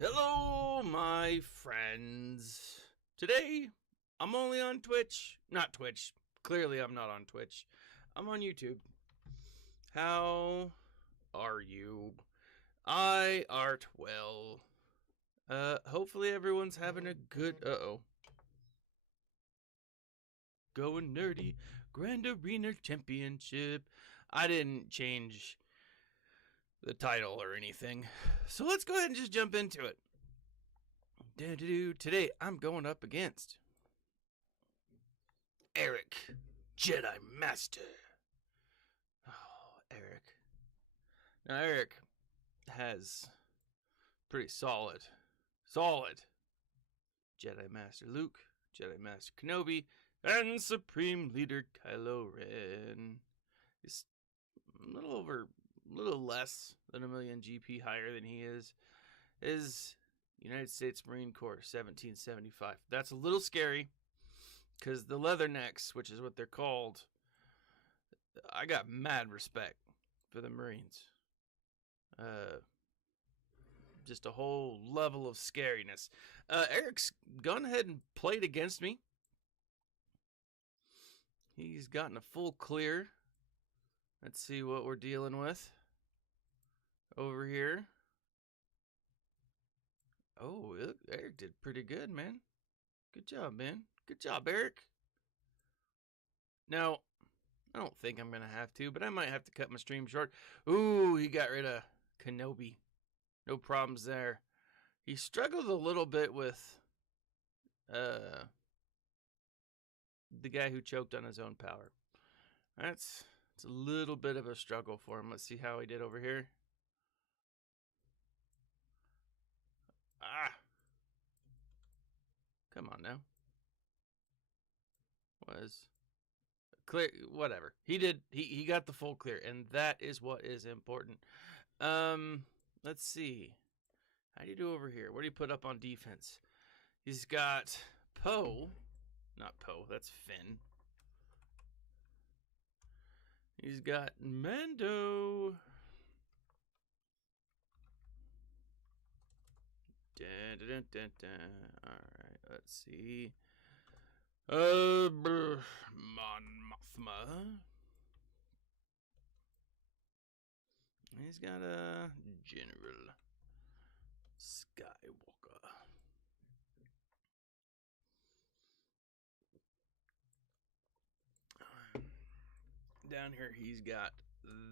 Hello, my friends. Today, I'm only on Twitch. Not Twitch. Clearly, I'm not on Twitch. I'm on YouTube. How are you? I art well. Hopefully everyone's having a good... Going nerdy. Grand Arena Championship. I didn't change the title or anything. So let's go ahead and just jump into it. Today, I'm going up against Eric, Jedi Master. Oh, Eric. Now, Eric has pretty solid Jedi Master Luke, Jedi Master Kenobi, and Supreme Leader Kylo Ren. He's a little less than a million GP higher than he is. His United States Marine Corps, 1775. That's a little scary, because the Leathernecks, which is what they're called, I got mad respect for the Marines. Just a whole level of scariness. Eric's gone ahead and played against me. He's gotten a full clear. Let's see what we're dealing with over here. Oh, Eric did pretty good, man. Good job, man. Good job, Eric. Now, I don't think I'm going to have to, but I might have to cut my stream short. Ooh, he got rid of Kenobi. No problems there. He struggled a little bit with the guy who choked on his own power. It's a little bit of a struggle for him. Let's see how he did over here. Come on now. Was clear, whatever. He did. He got the full clear, and that is what is important. Let's see. How do you do over here? What do you put up on defense? He's got Poe. Not Poe, that's Finn. He's got Mando. Alright, let's see. Mon Mothma. He's got a General Skywalker. Down here, he's got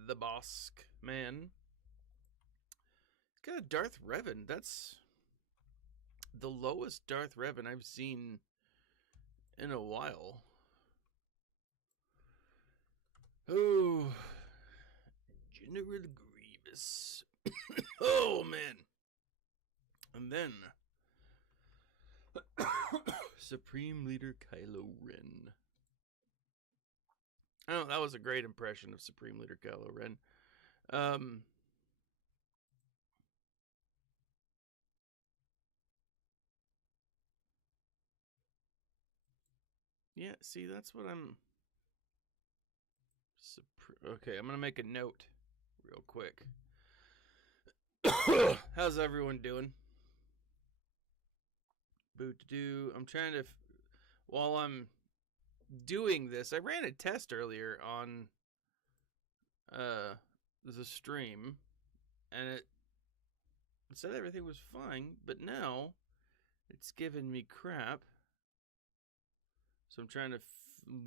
the Bosk Man. He's got a Darth Revan. That's the lowest Darth Revan I've seen in a while. Oh, General Grievous. Oh, man. And then Supreme Leader Kylo Ren. Oh, that was a great impression of Supreme Leader Kylo Ren. Yeah, see, that's what I'm... Okay, I'm going to make a note real quick. How's everyone doing? Boot-to-do. I'm trying to... While I'm doing this, I ran a test earlier on the stream, and it said everything was fine, but now it's giving me crap. So I'm trying to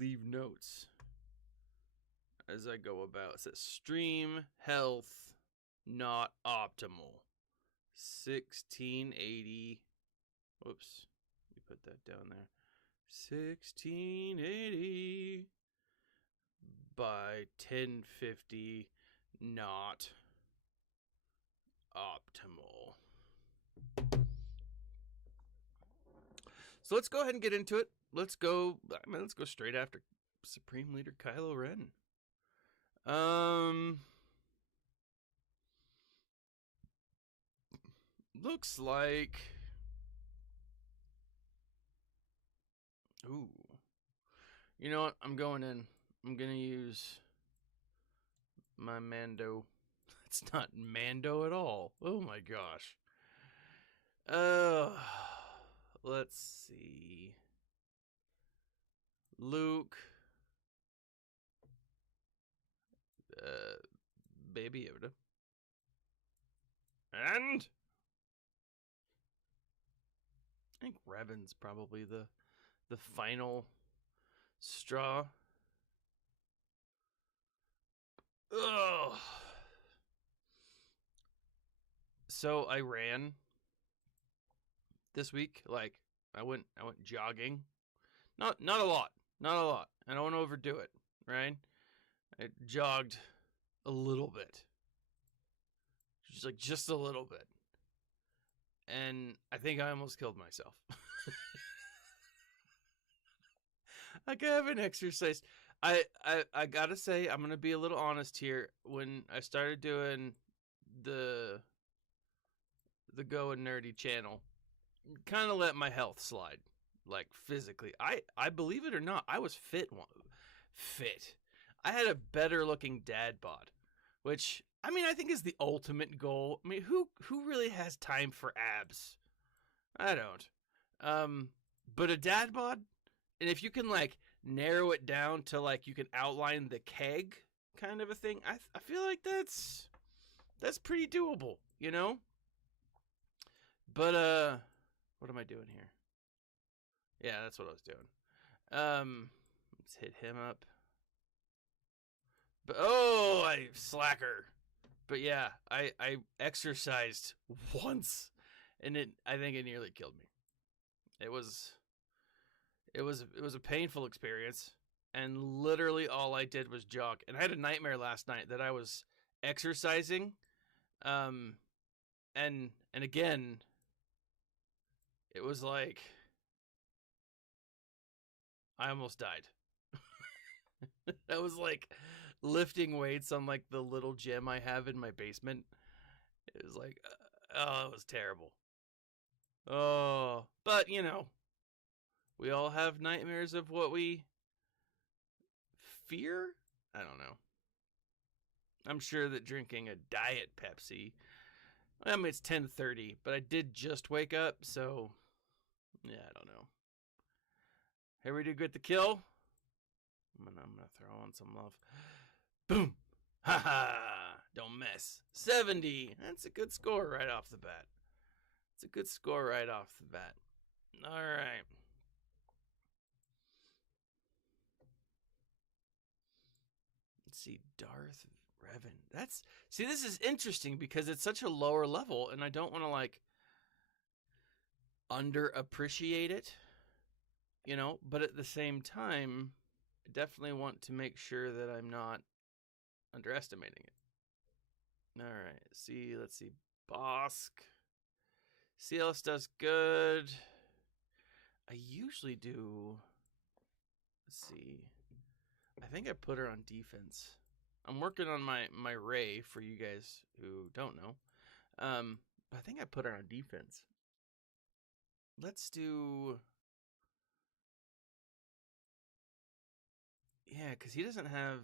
leave notes as I go about. It says stream health not optimal. 1680. Whoops. Let me put that down there. 1680 by 1050 not optimal. So let's go ahead and get into it. Let's go straight after Supreme Leader Kylo Ren. Looks like... Ooh. You know what? I'm going in. I'm going to use my Mando. It's not Mando at all. Oh my gosh. Let's see. Luke. Baby Yoda. And I think Revan's probably the final straw. Ugh. So I ran this week. Like I went jogging. Not a lot. Not a lot. I don't want to overdo it, right? I jogged a little bit. Just a little bit. And I think I almost killed myself. Like I haven't exercised. I gotta say, I'm gonna be a little honest here. When I started doing the Go and Nerdy channel, kind of let my health slide, like physically. I believe it or not, I was fit. I had a better looking dad bod, which I mean I think is the ultimate goal. I mean who really has time for abs? I don't. But a dad bod, and if you can like narrow it down to like you can outline the keg kind of a thing, I feel like that's pretty doable, you know? But what am I doing here? Yeah, that's what I was doing. Let's hit him up. But I slacker. But yeah, I exercised once, and I think it nearly killed me. It was a painful experience, and literally all I did was jog. And I had a nightmare last night that I was exercising, and again, it was like I almost died. I was like lifting weights on like the little gym I have in my basement. It was like, it was terrible. Oh, but you know, we all have nightmares of what we fear. I don't know. I'm sure that drinking a Diet Pepsi, I mean, it's 10:30, but I did just wake up, so yeah, I don't know. Here we do get the kill. I'm gonna throw on some love. Boom! Ha ha! Don't mess. 70. That's a good score right off the bat. It's a good score right off the bat. All right. Let's see, Darth Revan. This is interesting because it's such a lower level, and I don't want to like underappreciate it, you know, but at the same time, I definitely want to make sure that I'm not underestimating it. All right, let's see, Bosk. CLS does good. I usually do, let's see, I think I put her on defense. I'm working on my Rey for you guys who don't know. I think I put her on defense. Let's do... Yeah, because he doesn't have...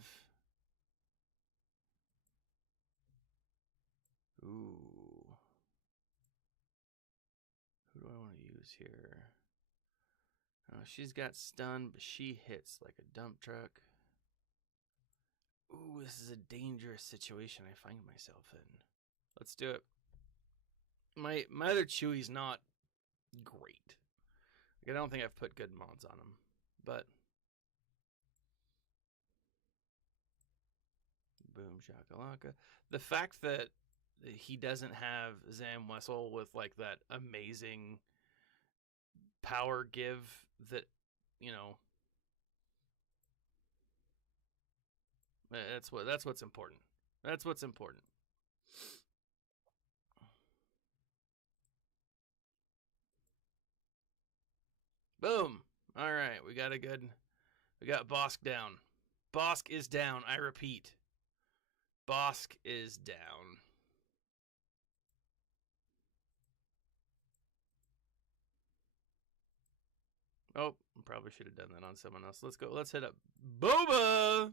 Ooh. Who do I want to use here? Oh, she's got stun, but she hits like a dump truck. Ooh, this is a dangerous situation I find myself in. Let's do it. My other Chewie's not great. Like, I don't think I've put good mods on him, but boom shakalaka. The fact that he doesn't have Zam Wessel with like that amazing power give that, you know, that's what's important. That's what's important. Boom. All right, we got Bosk down. Bosk is down. I repeat. Bosk is down. Oh, probably should have done that on someone else. Let's go. Let's hit up Boba.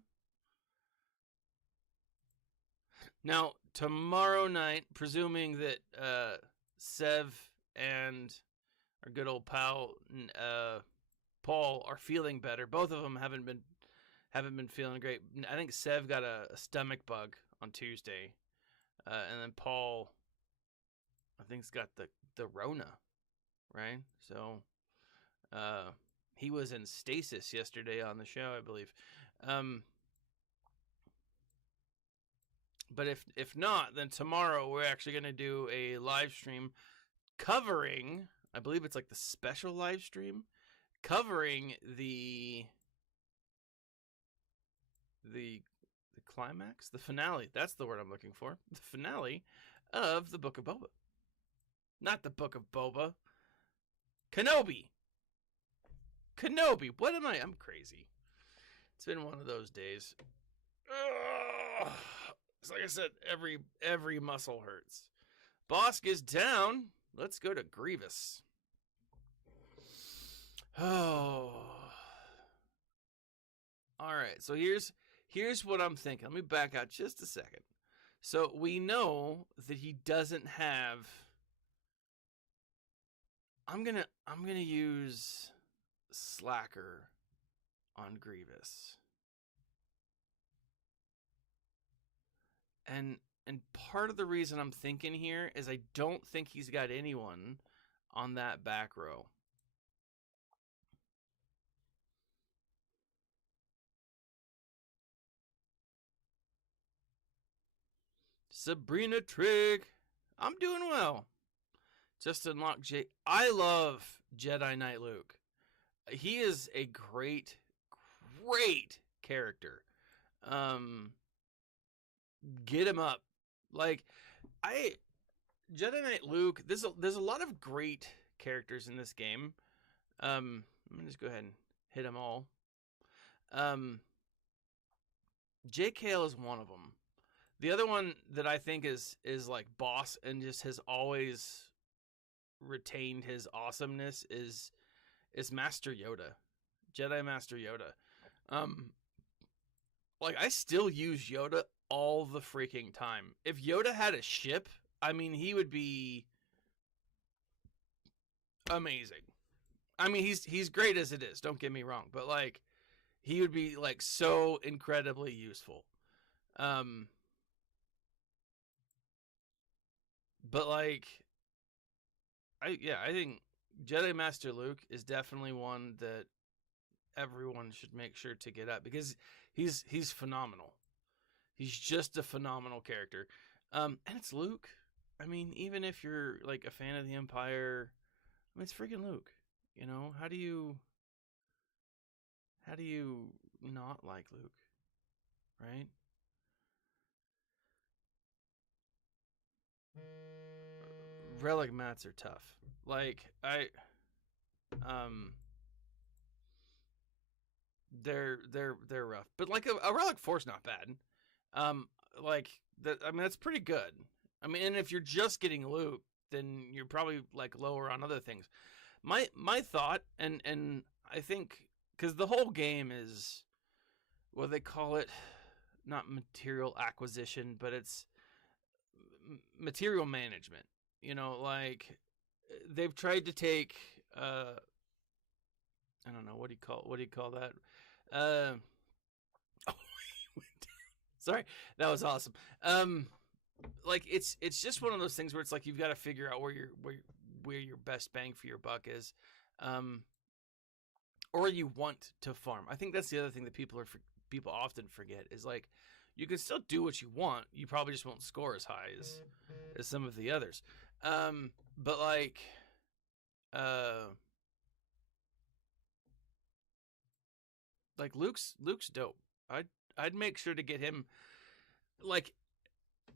Now, tomorrow night, presuming that Sev and our good old pal Paul are feeling better. Both of them haven't been feeling great. I think Sev got a stomach bug on Tuesday, and then Paul, I think, has got the Rona, right? So, he was in stasis yesterday on the show, I believe. But if not, then tomorrow we're actually going to do a live stream covering, I believe it's like the special live stream, covering the climax, the finale. That's the word I'm looking for. The finale of the Book of Boba. Not the Book of Boba. Kenobi. What am I? I'm crazy. It's been one of those days. Ugh. It's like I said, every muscle hurts. Bosk is down. Let's go to Grievous. Oh. All right. So here's what I'm thinking. Let me back out just a second. So we know that he doesn't have. I'm gonna use Slacker on Grievous. And part of the reason I'm thinking here is I don't think he's got anyone on that back row. Sabrina Trigg. I'm doing well. Just unlocked J. I love Jedi Knight Luke. He is a great character. Get him up. Like, Jedi Knight Luke, there's a lot of great characters in this game. Let me just go ahead and hit them all. JKL is one of them. The other one that I think is like boss and just has always retained his awesomeness is Master Yoda. Jedi Master Yoda. Like, I still use Yoda all the freaking time. If Yoda had a ship, I mean, he would be amazing. I mean, he's great as it is, don't get me wrong, but like, he would be like so incredibly useful. But like, I think Jedi Master Luke is definitely one that everyone should make sure to get up because he's phenomenal. He's just a phenomenal character. And it's Luke. I mean, even if you're like a fan of the Empire, I mean, it's freaking Luke. You know, how do you not like Luke? Right? Relic mats are tough. Like, they're rough. But like a Relic 4's not bad. Like that, I mean, that's pretty good. I mean, and if you're just getting Luke, then you're probably like lower on other things. My thought, and I think, because the whole game is what they call it, not material acquisition, but it's material management. You know, like they've tried to take I don't know, what do you call that? Oh, sorry, that was awesome. Like it's just one of those things where it's like you've got to figure out where your best bang for your buck is, or you want to farm. I think that's the other thing that people often forget is like you can still do what you want. You probably just won't score as high as some of the others. But like, Luke's dope. I'd make sure to get him. Like,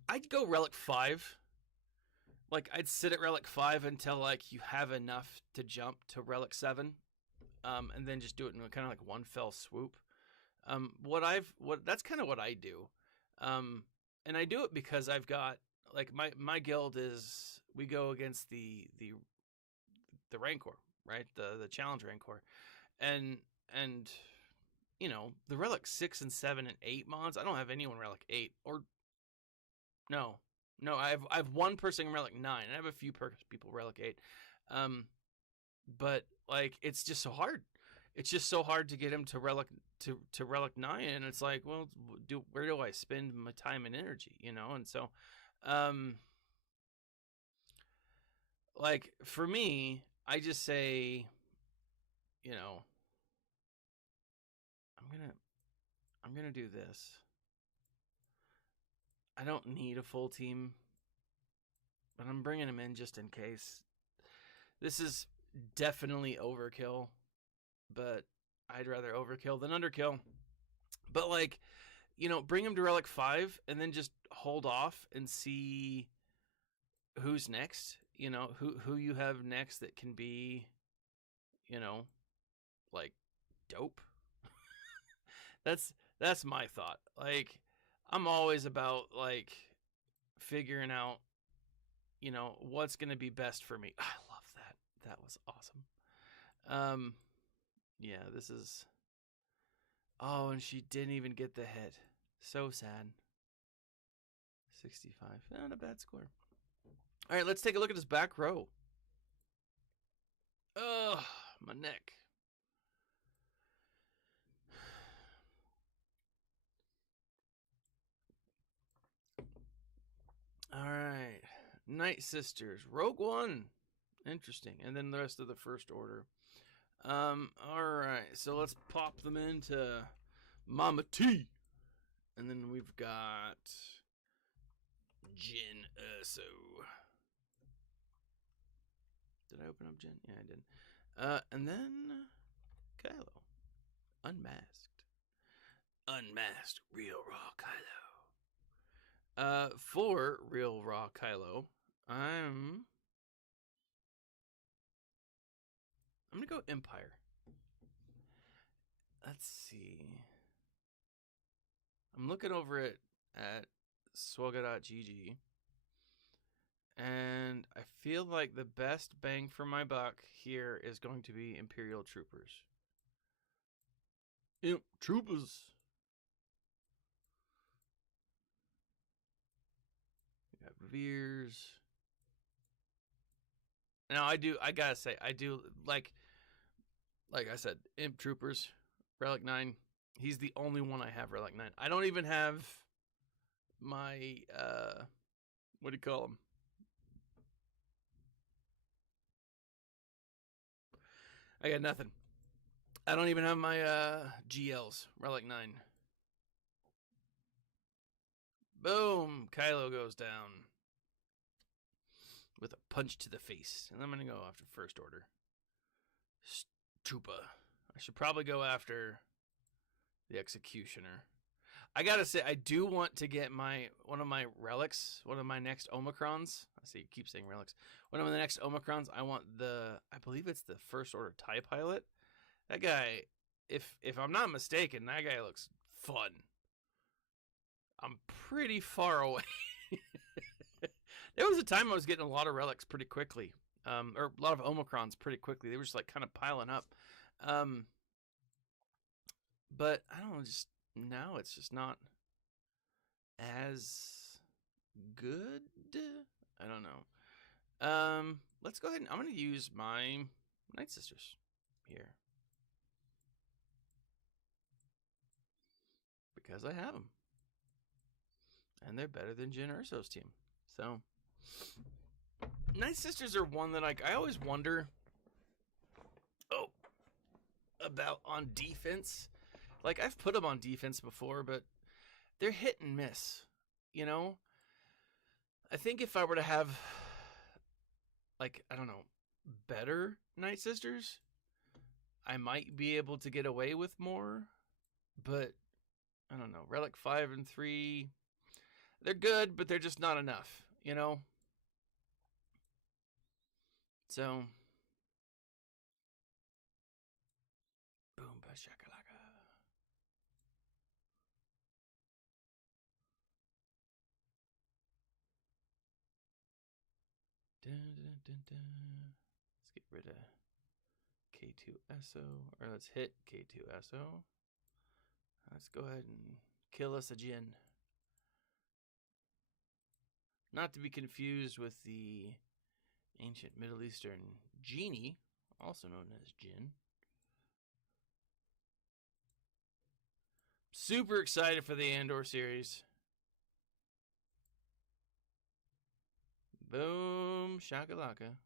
I'd go Relic 5. Like, I'd sit at Relic 5 until like you have enough to jump to Relic 7, and then just do it in kind of like one fell swoop. That's kind of what I do, and I do it because I've got like my guild is, we go against the Rancor, right? The challenge Rancor, and you know, the Relic 6 and 7 and 8 mods. I don't have anyone Relic 8 or No, no. I have one person in relic 9. I have a few people relic 8. But like it's just so hard. It's just so hard to get him to relic to relic 9, and it's like, well, where do I spend my time and energy, you know? And so, like for me, I just say, you know, I'm gonna do this. I don't need a full team, but I'm bringing him in just in case. This is definitely overkill, but I'd rather overkill than underkill. But like, you know, bring him to relic 5 and then just hold off and see who's next. You know, who you have next that can be, you know, like dope. that's my thought. Like I'm always about like figuring out, you know, what's going to be best for me. I love that. That was awesome. Yeah, this is. Oh, and she didn't even get the hit. So sad. 65. Not a bad score. All right, let's take a look at his back row. Ugh, my neck. All right. Night Sisters. Rogue One. Interesting. And then the rest of the First Order. All right. So let's pop them into Mama T. And then we've got Jyn Erso. Did I open up Jyn? Yeah, I did. And then Kylo. Unmasked. Unmasked Real Raw Kylo. For Real Raw Kylo, I'm gonna go Empire. Let's see. I'm looking over it at swugga.gg, and I feel like the best bang for my buck here is going to be Imperial Troopers. Imp Troopers. We got Veers. Now I gotta say, I do like I said, Imp Troopers, Relic 9. He's the only one I have Relic 9. I don't even have my what do you call them? I got nothing. I don't even have my GLs, Relic 9. Boom! Kylo goes down with a punch to the face. And I'm going to go after First Order. Stupa. I should probably go after the Executioner. I gotta say, I do want to get one of my relics, one of my next Omicrons. I see you keep saying relics. One of the next Omicrons, I want I believe it's the First Order TIE Pilot. That guy, if I'm not mistaken, that guy looks fun. I'm pretty far away. There was a time I was getting a lot of relics pretty quickly. Or a lot of Omicrons pretty quickly. They were just like kind of piling up. But I don't know, just now it's just not as good. I don't know. Let's go ahead and I'm going to use my Night Sisters here. Because I have them. And they're better than Jyn Erso's team. So, Night Sisters are one that I always wonder about on defense. Like, I've put them on defense before, but they're hit and miss, you know? I think if I were to have, like, I don't know, better Night Sisters, I might be able to get away with more, but I don't know. Relic 5 and 3, they're good, but they're just not enough, you know? So, boom, ba shakalaka. Dun, dun, dun, dun. Let's get rid of K2SO, or let's hit K2SO. Let's go ahead and kill us a Jyn. Not to be confused with the ancient Middle Eastern genie, also known as Jinn. Super excited for the Andor series. Boom, shakalaka.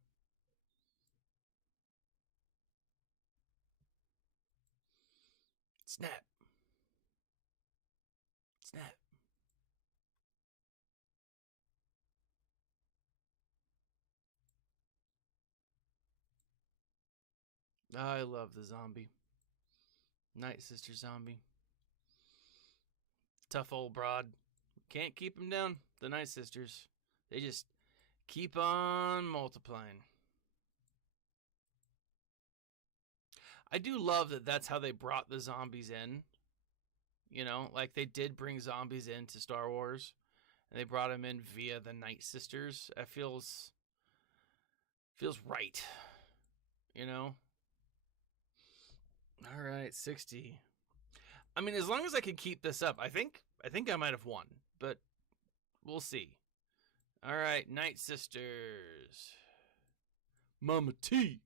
Snap. Snap. I love the zombie. Night Sister zombie. Tough old broad. Can't keep them down. The Night Sisters. They just keep on multiplying. I do love that that's how they brought the zombies in. You know, like they did bring zombies into Star Wars. And they brought them in via the Night Sisters. It feels right. You know? All right, 60. I mean, as long as I can keep this up, I think I might have won, but we'll see. All right, Night Sisters. Mama T.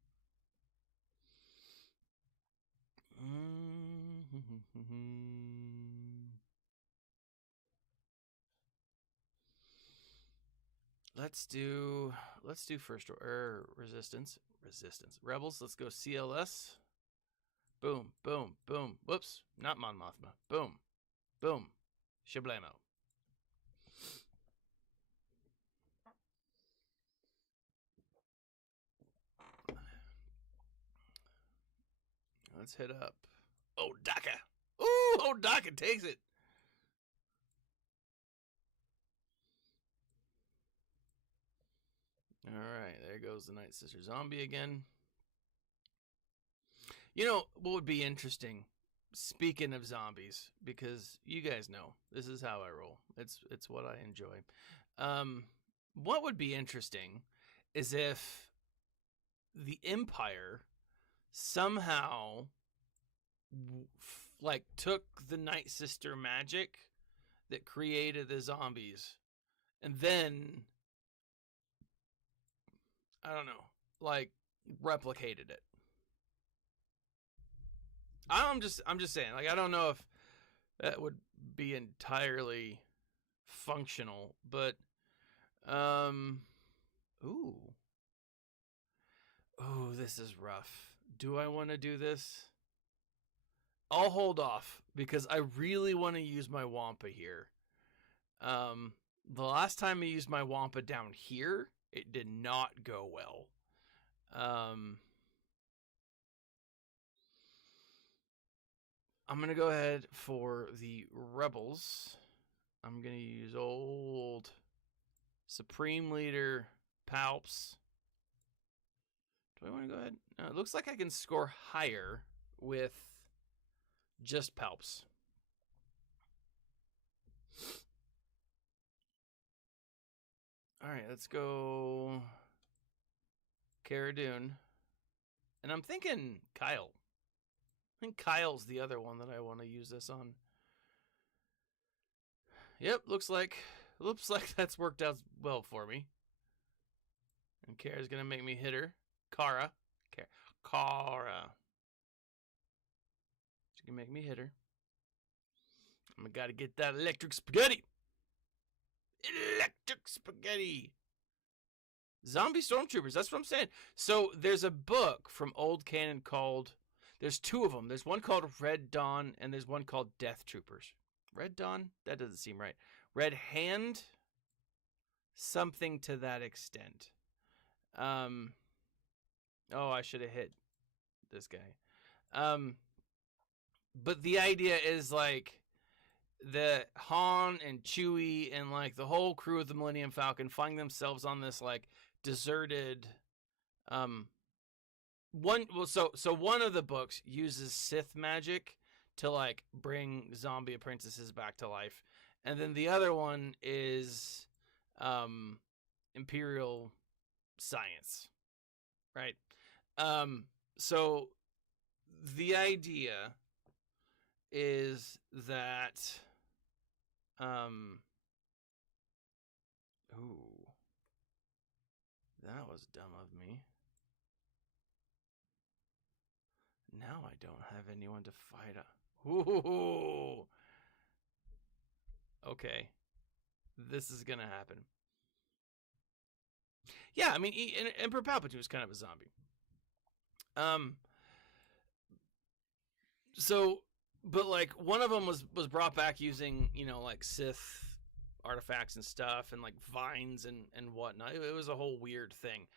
Let's do first resistance. Rebels. Let's go CLS. Boom, boom, boom. Whoops, not Mon Mothma. Boom, boom. Shablamo. Let's hit up. Oh, Daka. Ooh, oh, Daka takes it. All right, there goes the Night Sister zombie again. You know what would be interesting? Speaking of zombies, because you guys know this is how I roll. It's what I enjoy. What would be interesting is if the Empire somehow like took the Night Sister magic that created the zombies and then I don't know, like replicated it. I'm just saying, like I don't know if that would be entirely functional, but ooh. Oh, this is rough. Do I want to do this? I'll hold off because I really want to use my Wampa here. The last time I used my Wampa down here, it did not go well. I'm going to go ahead for the Rebels. I'm going to use old Supreme Leader Palps. Do I want to go ahead? No, it looks like I can score higher with just Palps. All right, let's go Cara Dune. And I'm thinking Kyle. I think Kyle's the other one that I want to use this on. Yep, looks like that's worked out well for me. And Kara's gonna make me hit her. Cara. She's gonna make me hit her. I gotta get that electric spaghetti. Electric spaghetti. Zombie stormtroopers. That's what I'm saying. So there's a book from Old Canon called. There's two of them. There's one called Red Dawn and there's one called Death Troopers. Red Dawn? That doesn't seem right. Red Hand? Something to that extent. Oh, I should have hit this guy. But the idea is like the Han and Chewie and like the whole crew of the Millennium Falcon find themselves on this like deserted one of the books uses Sith magic to like bring zombie apprentices back to life, and then the other one is Imperial science, right? So the idea is that ooh, was dumb of me. Now I don't have anyone to fight. Ooh. Okay. This is gonna happen. Yeah, I mean, Emperor Palpatine was kind of a zombie. So, but like one of them was brought back using, you know, like Sith artifacts and stuff, and like vines and whatnot. It was a whole weird thing.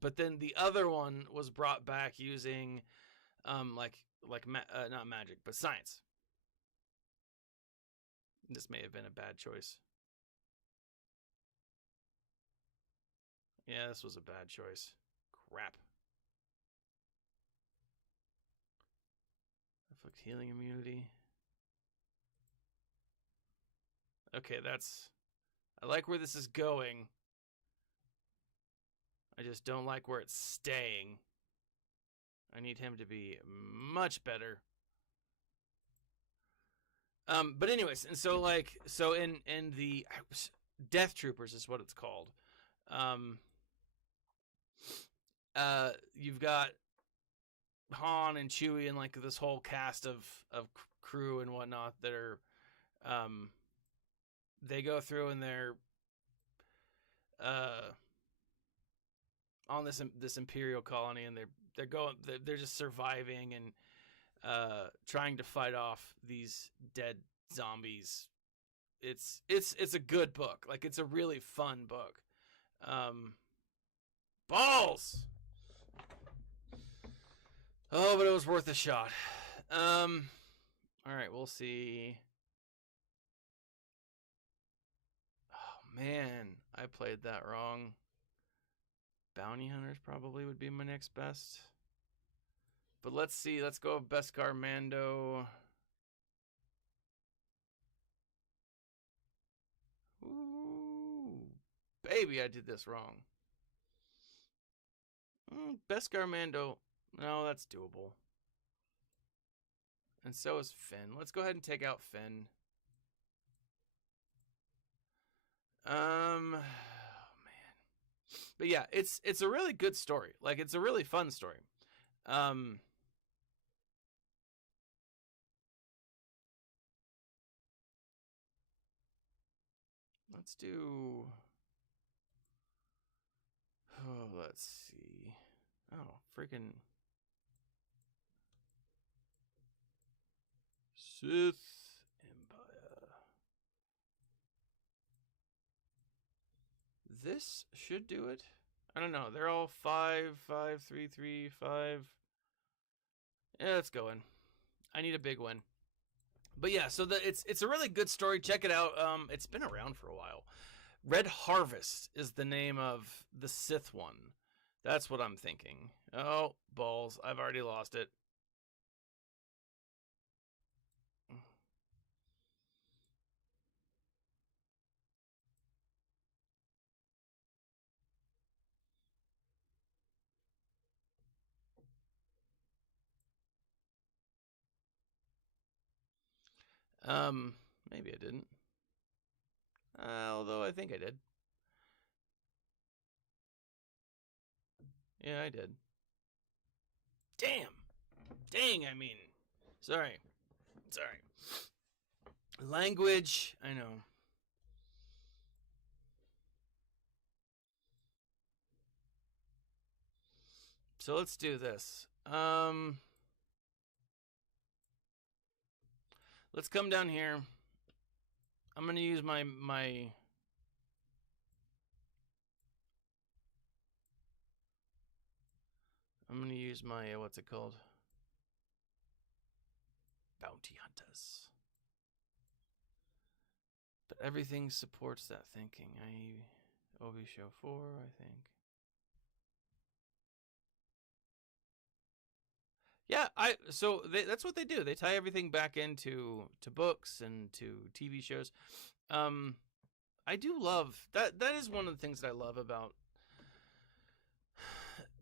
But then the other one was brought back using, not magic, but science. This may have been a bad choice. Yeah, this was a bad choice. Crap. Afflict healing immunity. Okay, I like where this is going. I just don't like where it's staying. I need him to be much better. But anyways, and so in the Death Troopers is what it's called. You've got Han and Chewie and like this whole cast of crew and whatnot that are, they go through and they're on this Imperial colony, and they're just surviving and trying to fight off these dead zombies. It's a good book. Like, it's a really fun book. Balls. Oh, but it was worth a shot. All right, we'll see. Oh man, I played that wrong. Bounty Hunters probably would be my next best. But let's see. Let's go with Beskar Mando. Ooh, baby, I did this wrong. Beskar Mando. No, that's doable. And so is Finn. Let's go ahead and take out Finn. Oh man. But yeah, it's a really good story. Like, it's a really fun story. Let's do. Oh, let's see. Oh, freaking Sith Empire. This should do it. I don't know. They're all 5, 5, 3, 3, 5. Yeah, let's go in. I need a big win. But yeah, so it's a really good story. Check it out. It's been around for a while. Red Harvest is the name of the Sith one. That's what I'm thinking. Oh, balls. I've already lost it. Maybe I didn't. Although I think I did. Yeah, I did. Damn. Dang, I mean. Sorry. Language, I know. So let's do this. Let's come down here. I'm going to use my I'm going to use my, what's it called? Bounty Hunters. But everything supports that thinking. OB show 4, I think. Yeah, that's what they do. They tie everything back into books and to TV shows. I do love that. That is one of the things that I love about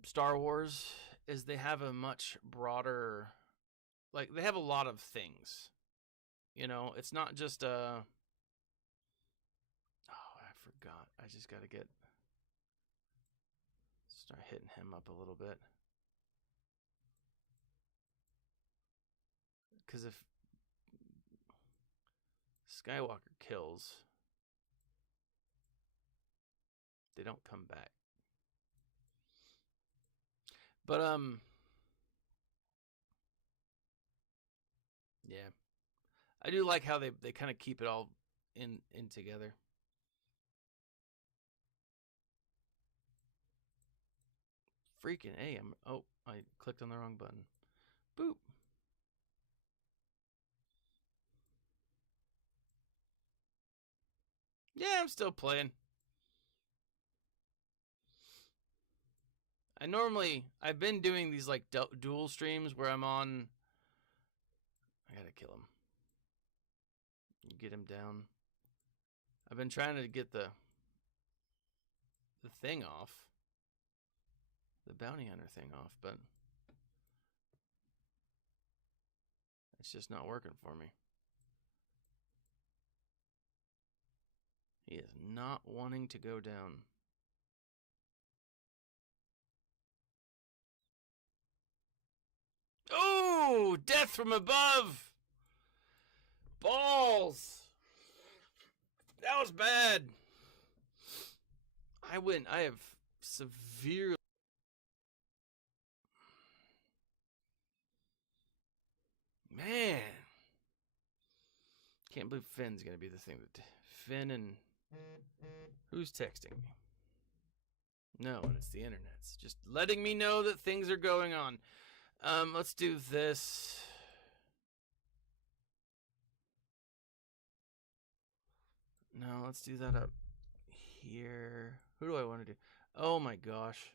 Star Wars, is they have a much broader, like, they have a lot of things. You know, it's not just I forgot. I just got to get Start hitting him up a little bit. Because if Skywalker kills, they don't come back. But, yeah. I do like how they kind of keep it all in together. Freaking A. Oh, I clicked on the wrong button. Boop. Yeah, I'm still playing. I've been doing these like dual streams where I'm on. I gotta kill him. Get him down. I've been trying to get the thing off. The bounty hunter thing off, but it's just not working for me. He is not wanting to go down. Oh, death from above. Balls. That was bad. I have severely. Man. Can't believe Finn's going to be the thing that. Finn and. Who's texting me? No, and it's the internet. It's just letting me know that things are going on. Let's do this. No, let's do that up here. Who do I want to do? Oh my gosh.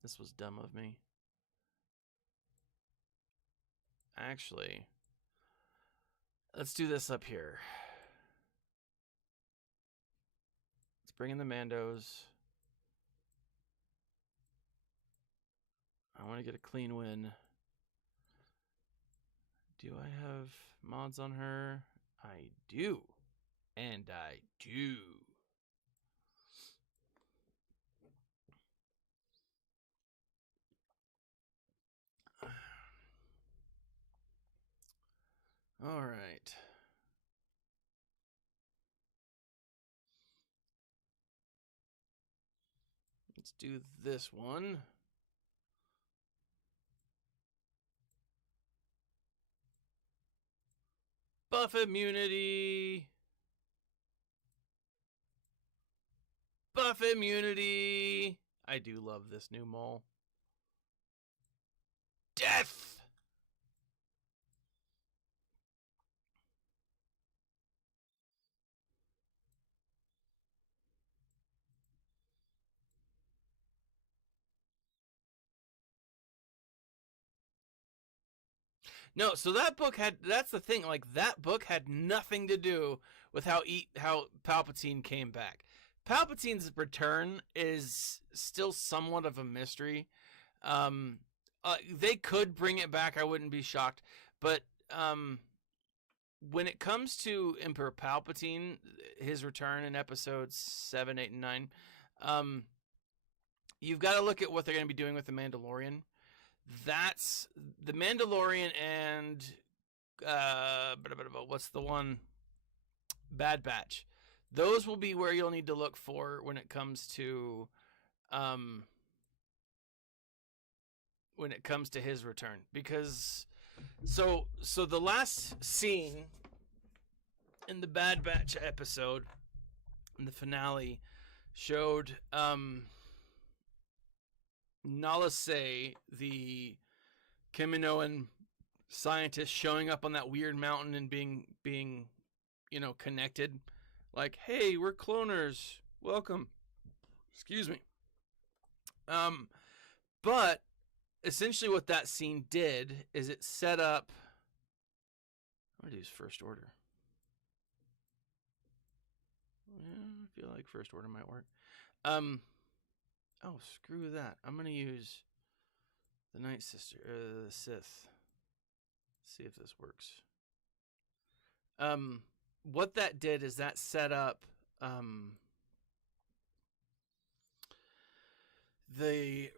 This was dumb of me. Actually, let's do this up here. Let's bring in the Mandos. I want to get a clean win. Do I have mods on her? I do. And I do. All right. Let's do this one. Buff immunity. Buff immunity. I do love this new mole. Death. No, so that book that's the thing, like that book had nothing to do with how Palpatine came back. Palpatine's return is still somewhat of a mystery. They could bring it back, I wouldn't be shocked, but when it comes to Emperor Palpatine, his return in episodes 7, 8, and 9, you've got to look at what they're going to be doing with the Mandalorian. That's the Mandalorian and what's the one? Bad Batch. Those will be where you'll need to look for when it comes to his return, because so the last scene in the Bad Batch episode in the finale showed Nala Se, the Kaminoan scientist, showing up on that weird mountain and being connected. Like, hey, we're cloners. Welcome. Excuse me. But essentially what that scene did is it set up. I'm going to use First Order. Yeah, I feel like First Order might work. Oh, screw that. I'm going to use the Night Sister, the Sith. See if this works. What that did is that set up the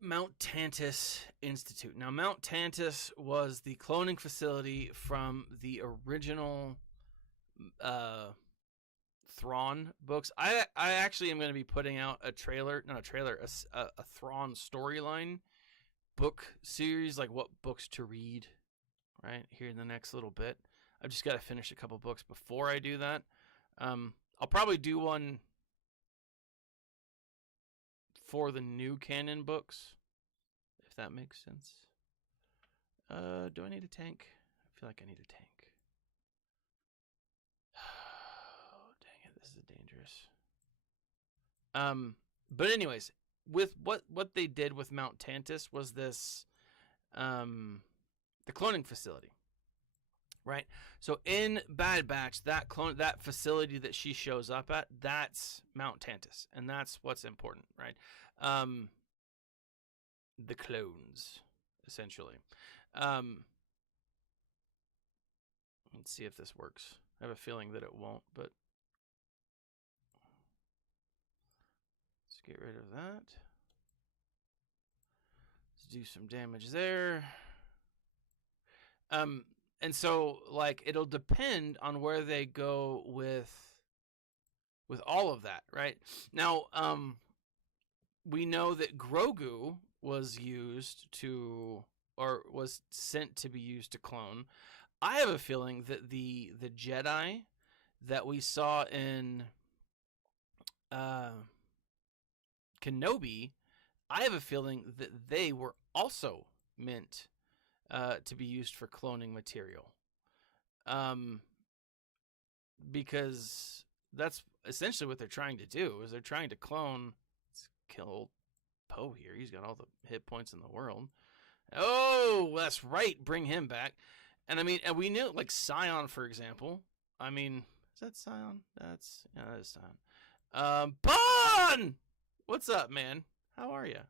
Mount Tantus Institute. Now, Mount Tantus was the cloning facility from the original Thrawn books. I actually am going to be putting out a Thrawn storyline book series, like what books to read, right, here in the next little bit. I've just got to finish a couple books before I do that. I'll probably do one for the new canon books, if that makes sense. Do I need a tank? I feel like I need a tank. Oh, dang it, this is dangerous. But anyways, with what they did with Mount Tantus was this, the cloning facility, right? So in Bad Batch, that facility that she shows up at, that's Mount Tantus, and that's what's important, right? The clones, essentially. Let's see if this works. I have a feeling that it won't, but let's get rid of that. Let's do some damage there. And so, like, it'll depend on where they go with all of that, right? Now, we know that Grogu was sent to be used to clone. I have a feeling that the Jedi that we saw in Kenobi, I have a feeling that they were also meant to be used for cloning material. Because that's essentially what they're trying to do, is they're trying to clone. Let's kill old Poe here. He's got all the hit points in the world. Oh, that's right. Bring him back. And I mean, and we knew, like, Scion, for example. I mean, is that Scion? That is Scion. Pawn! What's up, man? How are you?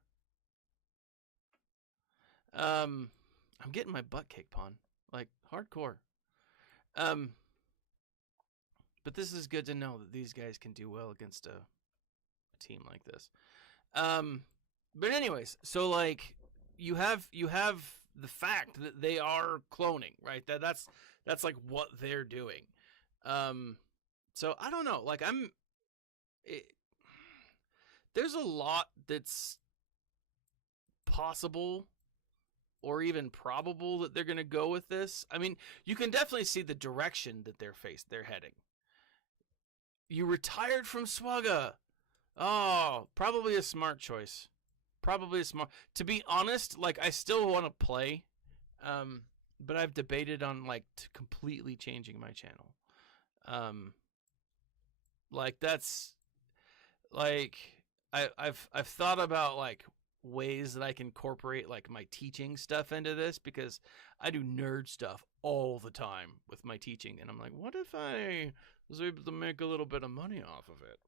I'm getting my butt kicked, Pawn. Like, hardcore. But this is good to know that these guys can do well against a team like this. But anyways, so, like, you have the fact that they are cloning, right? That's like what they're doing. So I don't know. Like, there's a lot that's possible or even probable that they're going to go with this. I mean, you can definitely see the direction that they're heading. You retired from Swugga. Oh, probably a smart choice. Probably a smart. To be honest, like, I still want to play, but I've debated on, like, completely changing my channel. Like, that's, like, I've thought about, like, ways that I can incorporate, like, my teaching stuff into this, because I do nerd stuff all the time with my teaching, and I'm like, what if I was able to make a little bit of money off of it,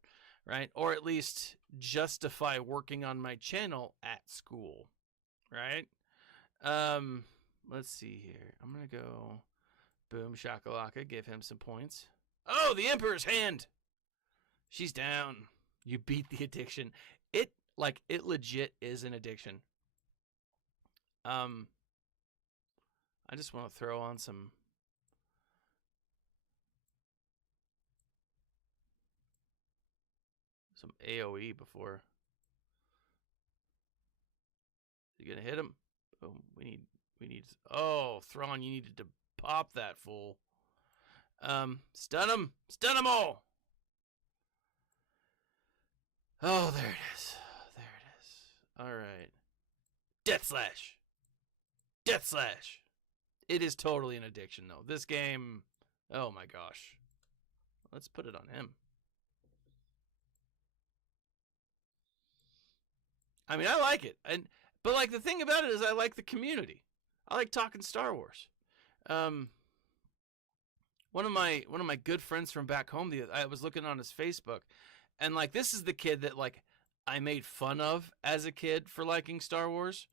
right? Or at least justify working on my channel at school, right? Let's see here. I'm gonna go boom shakalaka, give him some points. Oh, the Emperor's hand. She's down. You beat the addiction. It legit is an addiction. I just want to throw on some AoE before. You gonna hit him? Oh, we need. Oh, Thrawn, you needed to pop that fool. Stun him all. Oh, there it is. All right. Death Slash. It is totally an addiction, though. This game, oh my gosh. Let's put it on him. I mean, I like it, but, like, the thing about it is I like the community. I like talking Star Wars. One of my good friends from back home, I was looking on his Facebook, and, like, this is the kid that, like, I made fun of as a kid for liking Star Wars.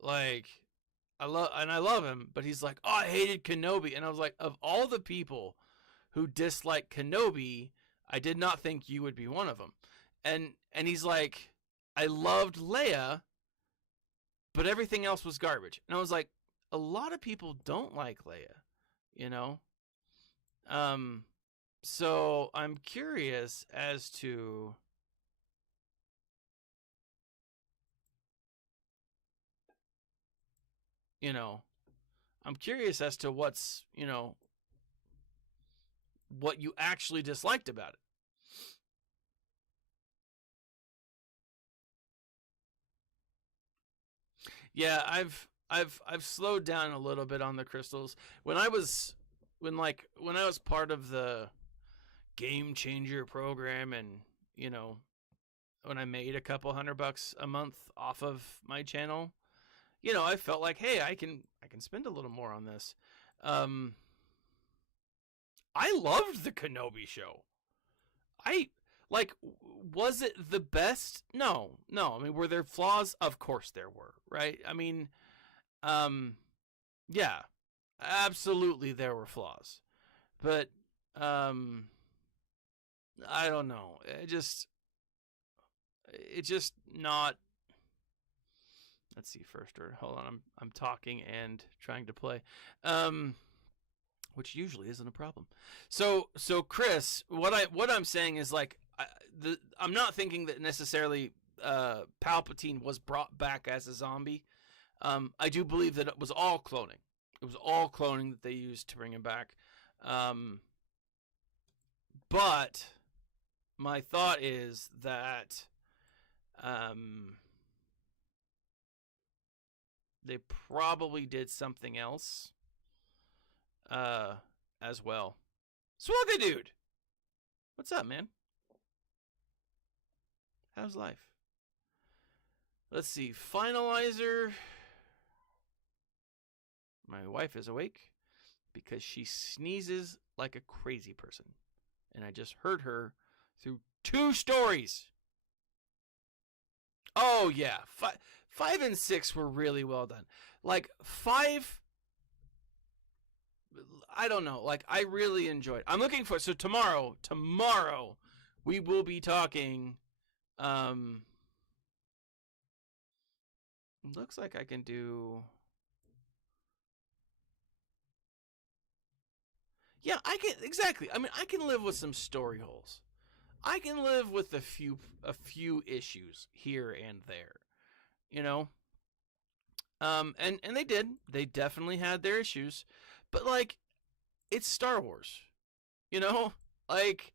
Like, I love him, but he's like, oh, I hated Kenobi. And I was like, of all the people who dislike Kenobi, I did not think you would be one of them. And he's like, I loved Leia, but everything else was garbage. And I was like, a lot of people don't like Leia, you know? So I'm curious as to I'm curious as to what's, what you actually disliked about it. Yeah, I've slowed down a little bit on the crystals. When I was part of the Game Changer program, and when I made a couple $100 a month off of my channel, I felt like, hey, I can spend a little more on this. I loved the Kenobi show. Was it the best? No. I mean, were there flaws? Of course there were, right? I mean, yeah, absolutely there were flaws. But, I don't know. It's just not. Let's see, first order. Hold on, I'm talking and trying to play. Which usually isn't a problem. So Chris, what I'm saying is, like, I'm not thinking that necessarily Palpatine was brought back as a zombie. I do believe that it was all cloning. It was all cloning that they used to bring him back. But my thought is that they probably did something else as well. Swugga dude, what's up, man? How's life? Let's see. Finalizer. My wife is awake because she sneezes like a crazy person. And I just heard her through 2 stories. Oh, yeah. 5 and 6 were really well done. Like, 5... I don't know. Like, I really enjoyed. I'm looking for. So tomorrow, we will be talking. Looks like I can do. Yeah, I can exactly. I mean, I can live with some story holes. I can live with a few issues here and there. And they did. They definitely had their issues, but like. It's Star Wars, like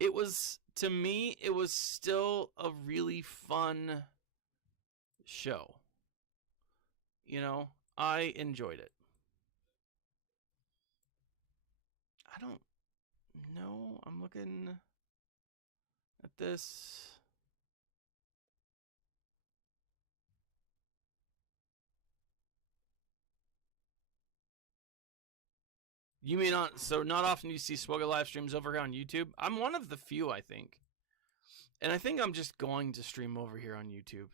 it was, to me, it was still a really fun show. I enjoyed it. I don't know. I'm looking at this. You mean not often you see Swugga live streams over here on YouTube? I'm one of the few, I think. And I think I'm just going to stream over here on YouTube.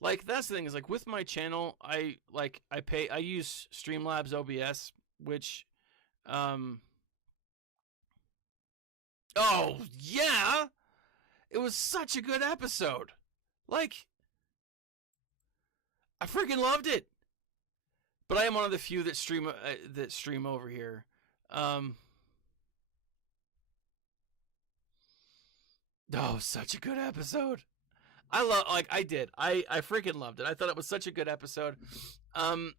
Like, that's the thing, is like with my channel, I use Streamlabs OBS, which oh yeah, it was such a good episode. Like, I freaking loved it. But I am one of the few that stream over here. Oh, such a good episode. I freaking loved it. I thought it was such a good episode. And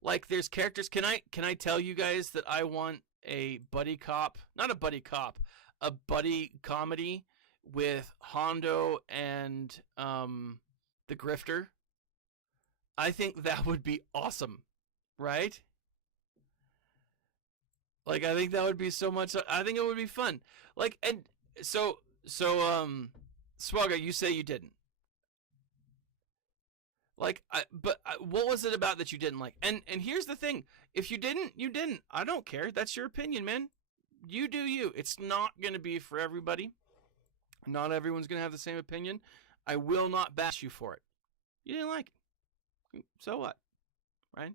like, there's characters. Can I tell you guys that I want a buddy cop, not a buddy cop, a buddy comedy with Hondo and the Grifter? I think that would be awesome, right? Like, I think that would be so much. I think it would be fun. Like, and so Swugga, you say you didn't. Like, what was it about that you didn't like? And here's the thing: if you didn't, you didn't. I don't care. That's your opinion, man. You do you. It's not gonna be for everybody. Not everyone's gonna have the same opinion. I will not bash you for it. You didn't like it. So what, right?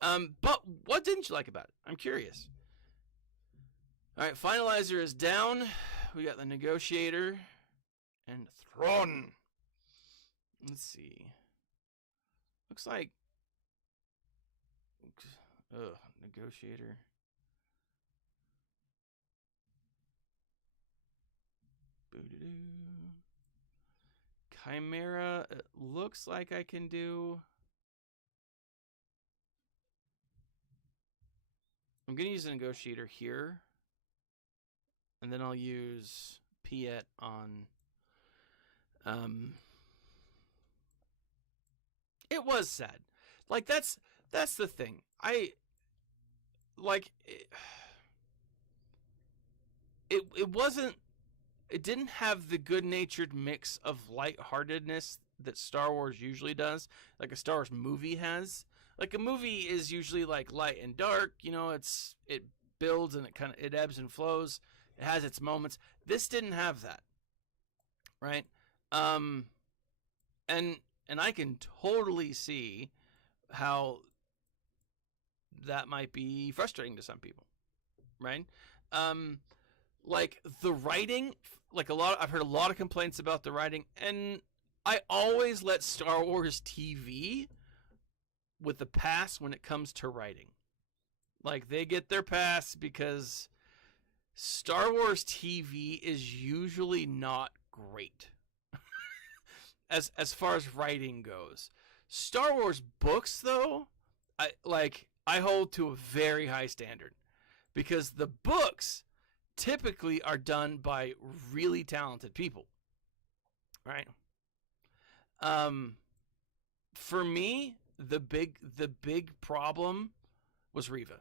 But what didn't you like about it? I'm curious. All right, Finalizer is down. We got the Negotiator and Thrawn. Let's see. Looks like, Negotiator. Chimera, it looks like I can do. I'm going to use a Negotiator here. And then I'll use Piet on. It was sad. Like, that's the thing. It wasn't. It didn't have the good-natured mix of lightheartedness that Star Wars usually does, like a Star Wars movie has. Like, a movie is usually like light and dark. You know, it builds and it ebbs and flows. It has its moments. This didn't have that, right? And I can totally see how that might be frustrating to some people, right? Like the writing, I've heard a lot of complaints about the writing, and I always let Star Wars TV with the pass when it comes to writing. Like, they get their pass because Star Wars TV is usually not great as far as writing goes. Star Wars books, though, I hold to a very high standard, because the books typically are done by really talented people, right? For me, the big problem was Reva.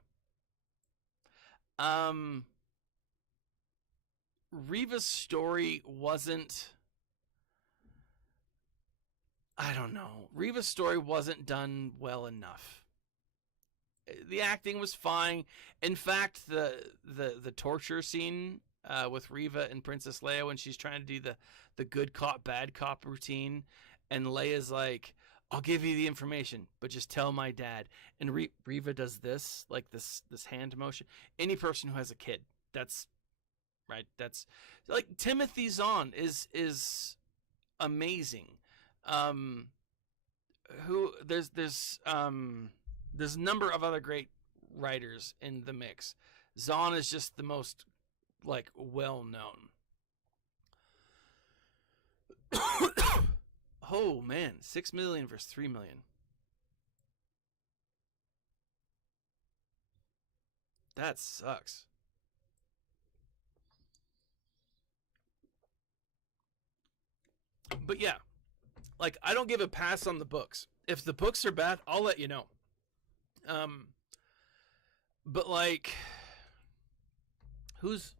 Reva's story wasn't. I don't know. Reva's story wasn't done well enough. The acting was fine. In fact, the torture scene with Reva and Princess Leia when she's trying to do the good cop, bad cop routine, and Leia's like, I'll give you the information, but just tell my dad. And Reva does this, like this hand motion. Any person who has a kid, that's right. That's like Timothy Zahn is amazing. There's a number of other great writers in the mix. Zahn is just the most well known. Oh man, 6 million versus 3 million. That sucks. But yeah, I don't give a pass on the books. If the books are bad, I'll let you know. But who's?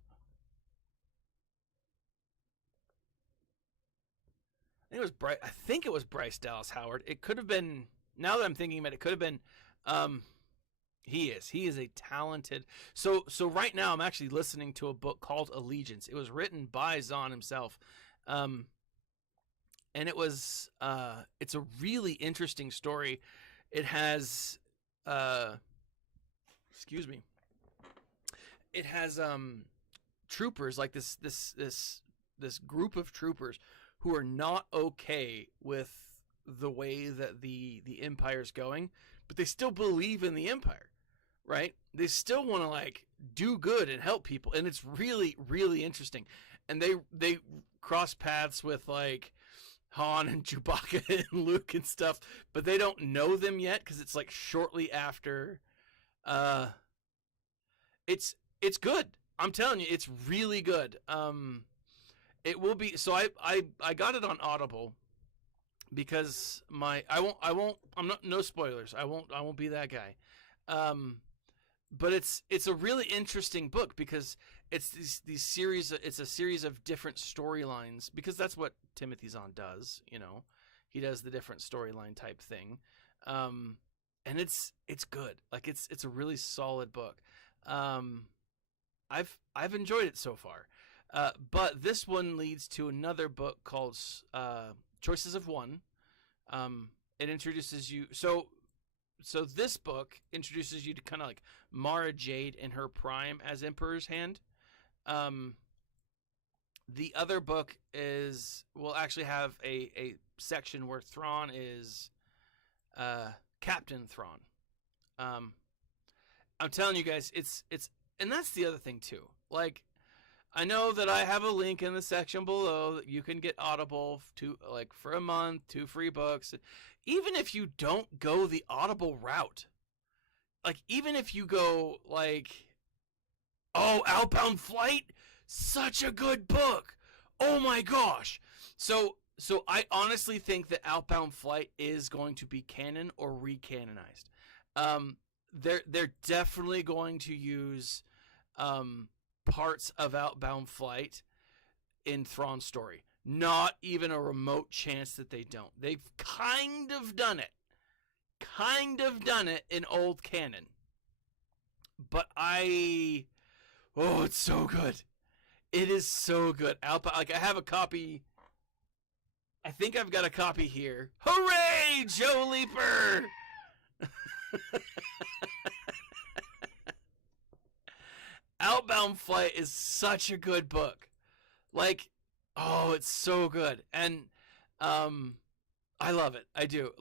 I think it was Bryce Dallas Howard. It could have been. Now that I'm thinking about it, could have been. He is a talented. So right now I'm actually listening to a book called Allegiance. It was written by Zahn himself. And it was it's a really interesting story. It has excuse me. It has troopers, like this group of troopers who are not okay with the way that the Empire's going, but they still believe in the Empire, right? They still want to do good and help people, and it's really, really interesting. And they cross paths with Han and Chewbacca and Luke and stuff, but they don't know them yet because it's shortly after. It's good. I'm telling you, it's really good. It will be. So I got it on Audible because I'm not, no spoilers. I won't be that guy. But it's a really interesting book because it's these series. It's a series of different storylines, because that's what Timothy Zahn does. He does the different storyline type thing. And it's good. It's a really solid book. I've enjoyed it so far. But this one leads to another book called Choices of One. it introduces you. So this book introduces you to kind of like Mara Jade in her prime as Emperor's Hand. The other book will actually have a section where Thrawn is Captain Thrawn. I'm telling you guys, it's and that's the other thing too. Like, I know that I have a link in the section below that you can get Audible for a month, 2 free books. Even if you don't go the Audible route, like even if you go Outbound Flight, such a good book. Oh my gosh. So I honestly think that Outbound Flight is going to be canon or recanonized. They're definitely going to use parts of Outbound Flight in Thrawn's story. Not even a remote chance that they don't. They've kind of done it in old canon. But it's so good. It is so good. I have a copy. I think I've got a copy here. Hooray, Joe Leaper! Outbound Flight is such a good book. It's so good. And I love it. I do.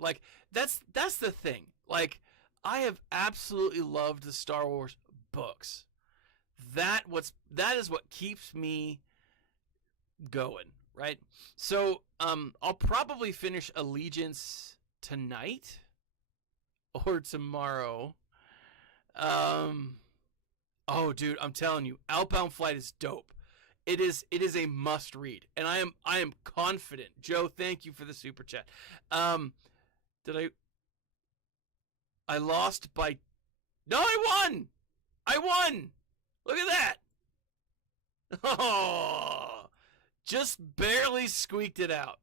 That's the thing. I have absolutely loved the Star Wars books. That is what keeps me going, right? So I'll probably finish Allegiance tonight or tomorrow. Oh, dude, I'm telling you, Outbound Flight is dope. It is a must read, and I am confident. Joe, thank you for the super chat. I lost by? No, I won. Look at that. Oh, just barely squeaked it out.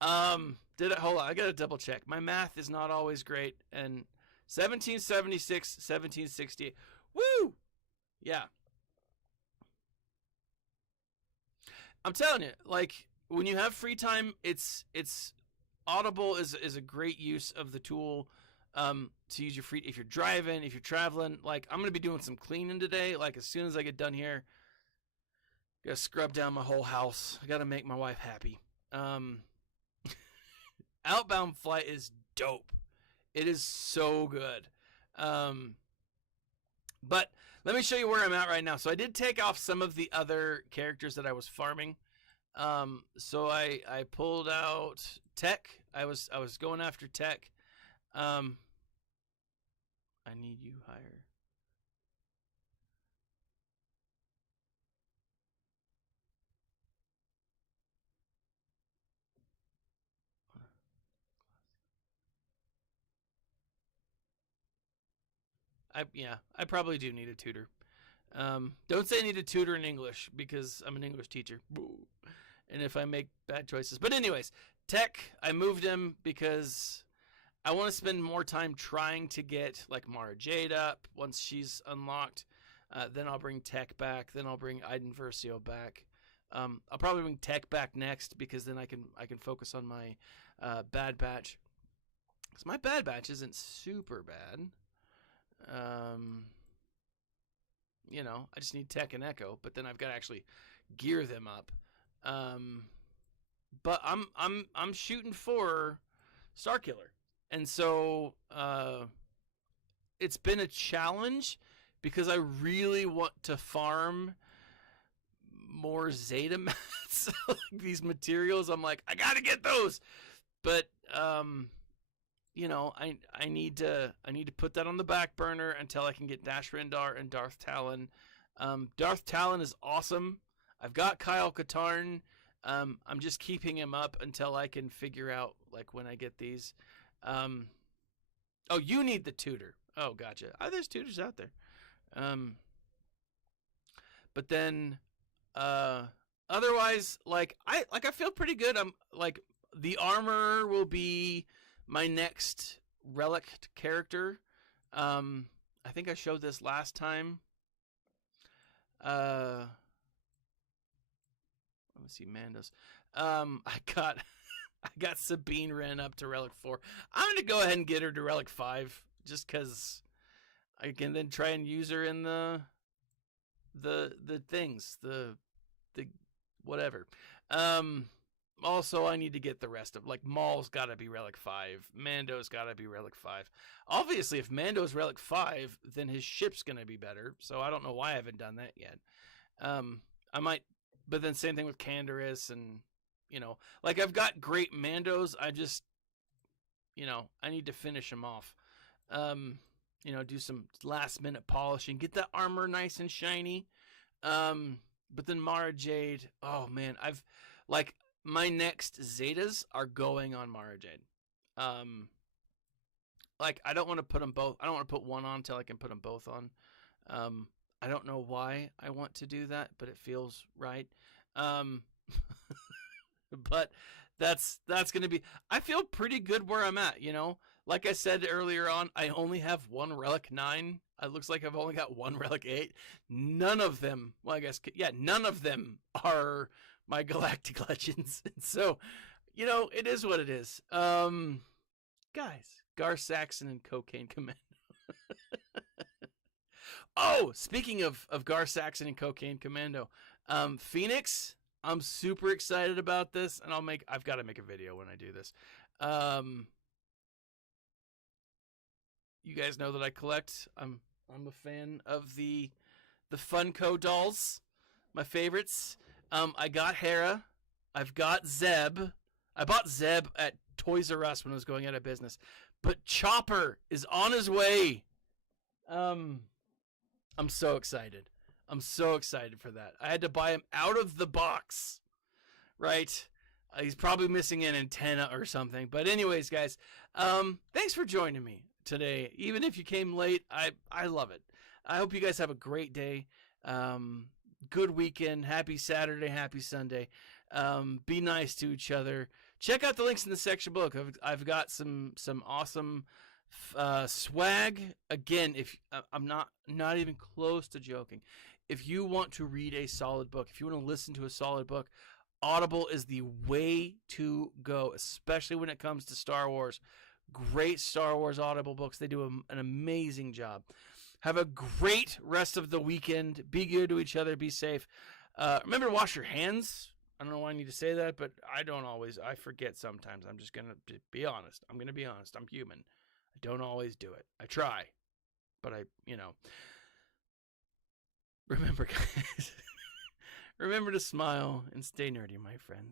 Hold on, I gotta double check. My math is not always great. And 1776, 1768. Woo! Yeah. I'm telling you, when you have free time, it's Audible is a great use of the tool to use your free. If you're driving, if you're traveling, I'm gonna be doing some cleaning today. As soon as I get done here, gotta scrub down my whole house. I gotta make my wife happy. Outbound Flight is dope. It is so good. But let me show you where I'm at right now. So I did take off some of the other characters that I was farming. So I pulled out Tech. I was going after Tech. I need you higher. I probably do need a tutor. Don't say I need a tutor in English because I'm an English teacher. And if I make bad choices. But anyways, Tech, I moved him because I want to spend more time trying to get Mara Jade up once she's unlocked. Then I'll bring Tech back. Then I'll bring Iden Versio back. I'll probably bring Tech back next because then I can focus on my Bad Batch. Because my Bad Batch isn't super bad. I just need Tech and Echo, but then I've got to actually gear them up. But I'm shooting for Starkiller, and so it's been a challenge because I really want to farm more Zeta mats, these materials. I'm I gotta get those, but I need to put that on the back burner until I can get Dash Rendar and Darth Talon. Darth Talon is awesome. I've got Kyle Katarn. I'm just keeping him up until I can figure out when I get these. Oh, you need the tutor. Oh, gotcha. There's tutors out there. But then otherwise, I feel pretty good. I'm the armor will be my next relic character. I think I showed this last time. Let me see, Mandos. I I got Sabine Wren up to Relic 4. I'm going to go ahead and get her to Relic 5 just because I can then try and use her in the things, the whatever. Also, I need to get the rest of, like, Maul's got to be Relic 5. Mando's got to be Relic 5. Obviously, if Mando's Relic 5, then his ship's going to be better. So I don't know why I haven't done that yet. I might, but then same thing with Canderous and, you know, like I've got great Mandos. I just, you know, I need to finish them off. You know, do some last minute polishing, get that armor nice and shiny. But then Mara Jade, oh man, my next Zetas are going on Mara Jade. Like I don't want to put them both. I don't want to put one on until I can put them both on. I don't know why I want to do that, but it feels right. But that's going to be, I feel pretty good where I'm at, you know. Like I said earlier on, I only have one Relic 9. It looks like I've only got one Relic 8. None of them, well, I guess, yeah, none of them are my Galactic Legends. And so, you know, it is what it is. Guys, Gar Saxon and Cocaine Commando. Oh, speaking of Gar Saxon and Cocaine Commando, Phoenix, I'm super excited about this, and I've got to make a video when I do this. You guys know that I collect. I'm a fan of the Funko dolls, my favorites. I got Hera. I've got Zeb. I bought Zeb at Toys R Us when I was going out of business. But Chopper is on his way. I'm so excited. I'm so excited for that. I had to buy him out of the box, right? He's probably missing an antenna or something. But anyways, guys, thanks for joining me today. Even if you came late, I love it. I hope you guys have a great day. Good weekend. Happy Saturday. Happy Sunday. Be nice to each other. Check out the links in the section below. I've got some awesome swag. Again, if I'm not even close to joking. If you want to read a solid book, if you want to listen to a solid book, Audible is the way to go, especially when it comes to Star Wars. Great Star Wars Audible books. They do an amazing job. Have a great rest of the weekend. Be good to each other. Be safe. Remember to wash your hands. I don't know why I need to say that, but I don't always. I forget sometimes. I'm just going to be honest. I'm going to be honest. I'm human. I don't always do it. I try. But remember, guys. Remember to smile and stay nerdy, my friends.